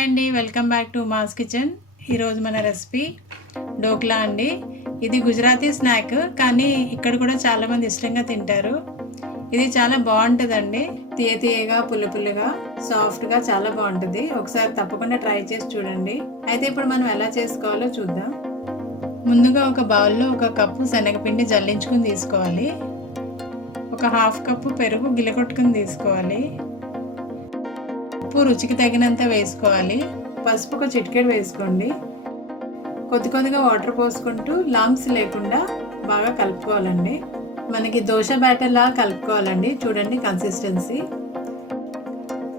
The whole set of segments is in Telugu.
హాయ్ అండి welcome back to mass kitchen. ఈరోజు మన రెసిపీ డోక్లా అండి. ఇది గుజరాతీ స్నాక్ కానీ ఇక్కడ కూడా చాలామంది ఇష్టంగా తింటారు. ఇది చాలా బాగుంటుందండి. తీయ తీయగా పుల్ల పుల్లగా సాఫ్ట్గా చాలా బాగుంటుంది. ఒకసారి తప్పకుండా ట్రై చేసి చూడండి. అయితే ఇప్పుడు మనం ఎలా చేసుకోవాలో చూద్దాం. ముందుగా ఒక బౌల్లో ఒక కప్పు శనగపిండి జల్లించుకుని తీసుకోవాలి. ఒక హాఫ్ కప్పు పెరుగు గిలకొట్టుకుని తీసుకోవాలి. ఉప్పు రుచికి తగినంత వేసుకోవాలి. పసుపు ఒక చిటికెడు వేసుకోండి. కొద్ది కొద్దిగా వాటర్ పోసుకుంటూ లాంగ్స్ లేకుండా బాగా కలుపుకోవాలండి. మనకి దోశ బ్యాటర్ లాగా కలుపుకోవాలండి. చూడండి కన్సిస్టెన్సీ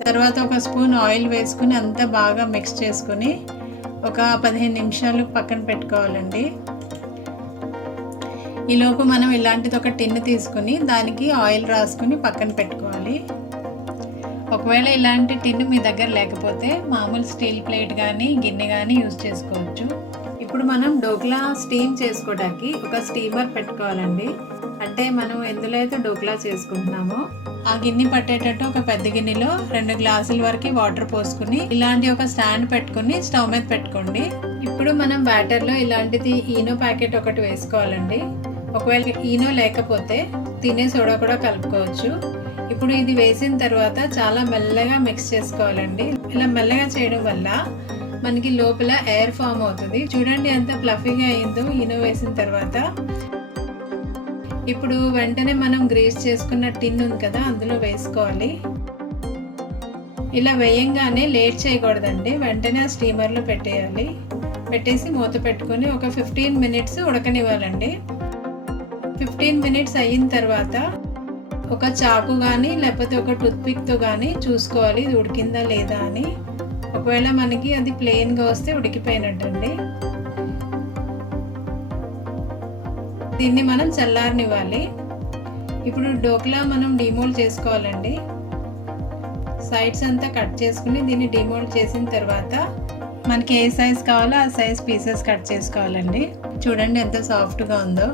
తర్వాత ఒక స్పూన్ ఆయిల్ వేసుకుని అంతా బాగా మిక్స్ చేసుకుని ఒక పదిహేను నిమిషాలు పక్కన పెట్టుకోవాలండి. ఈలోపు మనం ఇలాంటిది ఒక టిన్ తీసుకుని దానికి ఆయిల్ రాసుకుని పక్కన పెట్టుకోవాలి. ఒకవేళ ఇలాంటి టిన్ మీ దగ్గర లేకపోతే మామూలు స్టీల్ ప్లేట్ కానీ గిన్నె కానీ యూజ్ చేసుకోవచ్చు. ఇప్పుడు మనం డోక్లా స్టీమ్ చేసుకోవడానికి ఒక స్టీమర్ పెట్టుకోవాలండి. అంటే మనం ఎందులో అయితే డోక్లా చేసుకుంటున్నామో ఆ గిన్నె పట్టేటట్టు ఒక పెద్ద గిన్నెలో రెండు గ్లాసుల వరకు వాటర్ పోసుకుని ఇలాంటి ఒక స్టాండ్ పెట్టుకుని స్టవ్ మీద పెట్టుకోండి. ఇప్పుడు మనం బ్యాటర్లో ఇలాంటిది ఈనో ప్యాకెట్ ఒకటి వేసుకోవాలండి. ఒకవేళ ఈనో లేకపోతే తినే సోడా కూడా కలుపుకోవచ్చు. ఇప్పుడు ఇది వేసిన తర్వాత చాలా మెల్లగా మిక్స్ చేసుకోవాలండి. ఇలా మెల్లగా చేయడం వల్ల మనకి లోపల ఎయిర్ ఫామ్ అవుతుంది. చూడండి ఎంత ఫ్లఫీగా అయిందో ఈనో వేసిన తర్వాత. ఇప్పుడు వెంటనే మనం గ్రేస్ చేసుకున్న టిన్ ఉంది కదా అందులో వేసుకోవాలి. ఇలా వేయంగానే లేట్ చేయకూడదండి. వెంటనే ఆ స్టీమర్లో పెట్టేయాలి. పెట్టేసి మూత పెట్టుకొని ఒక ఫిఫ్టీన్ మినిట్స్ ఉడకనివ్వాలండి. ఫిఫ్టీన్ మినిట్స్ అయిన తర్వాత ఒక చాకు కానీ లేకపోతే ఒక టూత్పిక్తో కానీ చూసుకోవాలి. ఇది ఉడికిందా లేదా అని. ఒకవేళ మనకి అది ప్లెయిన్గా వస్తే ఉడికిపోయినట్టండి. దీన్ని మనం చల్లారనివ్వాలి. ఇప్పుడు డోక్లా మనం డిమోల్డ్ చేసుకోవాలండి. సైడ్స్ అంతా కట్ చేసుకుని దీన్ని డిమోల్డ్ చేసిన తర్వాత మనకి ఏ సైజ్ కావాలో ఆ సైజ్ పీసెస్ కట్ చేసుకోవాలండి. చూడండి ఎంత సాఫ్ట్గా ఉందో.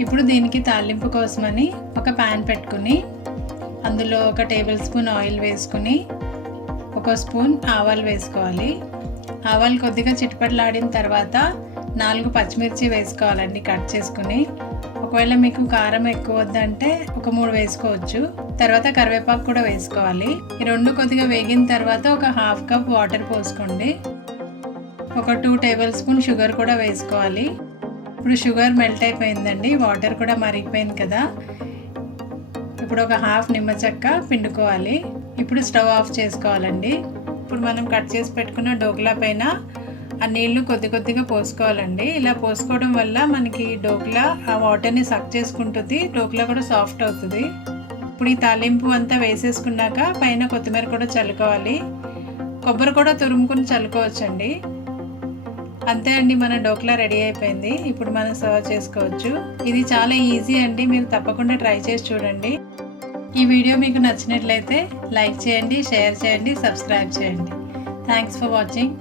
ఇప్పుడు దీనికి తాలింపు కోసమని ఒక ప్యాన్ పెట్టుకుని అందులో ఒక టేబుల్ స్పూన్ ఆయిల్ వేసుకుని ఒక స్పూన్ ఆవాలు వేసుకోవాలి. ఆవాలు కొద్దిగా చిటపట్లాడిన తర్వాత నాలుగు పచ్చిమిర్చి వేసుకోవాలండి కట్ చేసుకుని. ఒకవేళ మీకు కారం ఎక్కువ వద్దంటే ఒక మూడు వేసుకోవచ్చు. తర్వాత కరివేపాకు కూడా వేసుకోవాలి. ఈ రెండు కొద్దిగా వేగిన తర్వాత ఒక హాఫ్ కప్ వాటర్ పోసుకోండి. ఒక టూ టేబుల్ స్పూన్ షుగర్ కూడా వేసుకోవాలి. ఇప్పుడు షుగర్ మెల్ట్ అయిపోయిందండి వాటర్ కూడా మరిగిపోయింది కదా. ఇప్పుడు ఒక హాఫ్ నిమ్మ చెక్క పిండుకోవాలి. ఇప్పుడు స్టవ్ ఆఫ్ చేసుకోవాలండి. ఇప్పుడు మనం కట్ చేసి పెట్టుకున్న డోక్లా పైన ఆ నీళ్ళు కొద్ది కొద్దిగా పోసుకోవాలండి. ఇలా పోసుకోవడం వల్ల మనకి డోక్లా ఆ వాటర్ని సక్ చేసుకుంటుంది డోక్లా కూడా సాఫ్ట్ అవుతుంది. ఇప్పుడు ఈ తాలింపు అంతా వేసేసుకున్నాక పైన కొత్తిమీర కూడా చల్లుకోవాలి. కొబ్బరి కూడా తురుముకుని చల్లుకోవచ్చండి. అంతే అండి మన డోక్లా రెడీ అయిపోయింది. ఇప్పుడు మనం సర్వ్ చేసుకోవచ్చు. ఇది చాలా ఈజీ అండి మీరు తప్పకుండా ట్రై చేసి చూడండి. ఈ వీడియో మీకు నచ్చినట్లయితే లైక్ చేయండి షేర్ చేయండి సబ్స్క్రైబ్ చేయండి. Thanks for watching